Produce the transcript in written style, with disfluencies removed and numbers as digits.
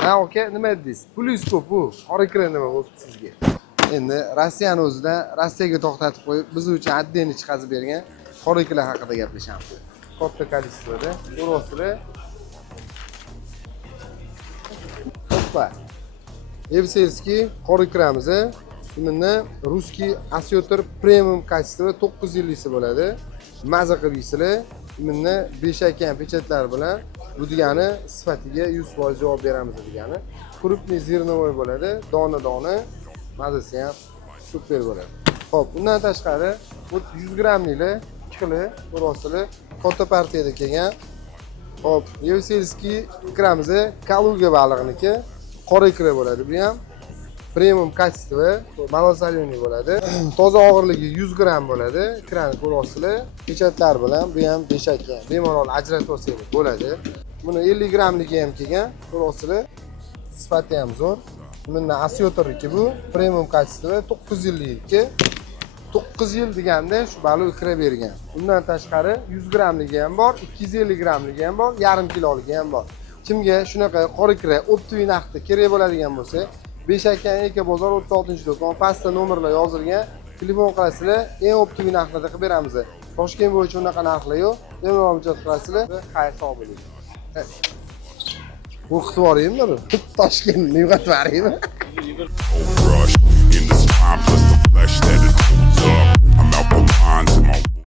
Ha aka, nima dedingiz? Pulingiz ko'p bu. Qora ikra nima bo'ldi sizga? Endi Rossiyani o'zida Rossiyaga to'xtatib qo'yib, biz uchun отдельно chiqazib bergan qora ikra haqida gaplashamiz. Katta количествоda uroslar. Hoppa. Evselskiy qora ikramiz. Bunda Ruskiy Osyotor premium kачество 950 bo'ladi. Maza qilib yeysizlar. Bunda beshakkan pechatlar bilan bu degani sifatiga 100% javob beramiz degani. Krupniy zirnovoy bo'ladi, dona-dona, mazasi ham super bo'ladi. Xo'p, bundan tashqari bu 100 grammliklar ikkili urosili katta partiyada kelgan. Xo'p, Evselskiy ikramiz Kaluga balig'niki qora ikra bo'ladi. Bu ham premium качество, malosolioniy bo'ladi. Toza og'irligi 100 gram bo'ladi. Ikrani urosili pechatlar bilan bu ham beshakka bemalol ajratib olsangiz bo'ladi. Buni 50 gramligi ham kelgan. Urosili sifati ham zo'r. Bunda Osyotorniki bu premium качество 952. 9 yil deganda shu baliq ikra bergan. Bundan tashqari 100 gramligi ham bor, 250 gramligi ham bor, yarim kiloligi ham bor. Kimga shunaqa qora ikra optiviy narxda kerak bo'ladigan bo'lsa, Beshakkan Eka bozor 36-do'kon, pastda nomerlar yozilgan. Telefon qilasizlar, eng optiviy narxlarda qilib beramiz. Toshkent bo'yicha unaqa narxlar yo'q. Bemalol murojaat qilasizlar. Xayr sog' bo'ling. O'qitib yuboraymi? Toshkentni uyg'otib yuboraymi? Rush in the spine plus the flesh that it holds up. I'm out for lines in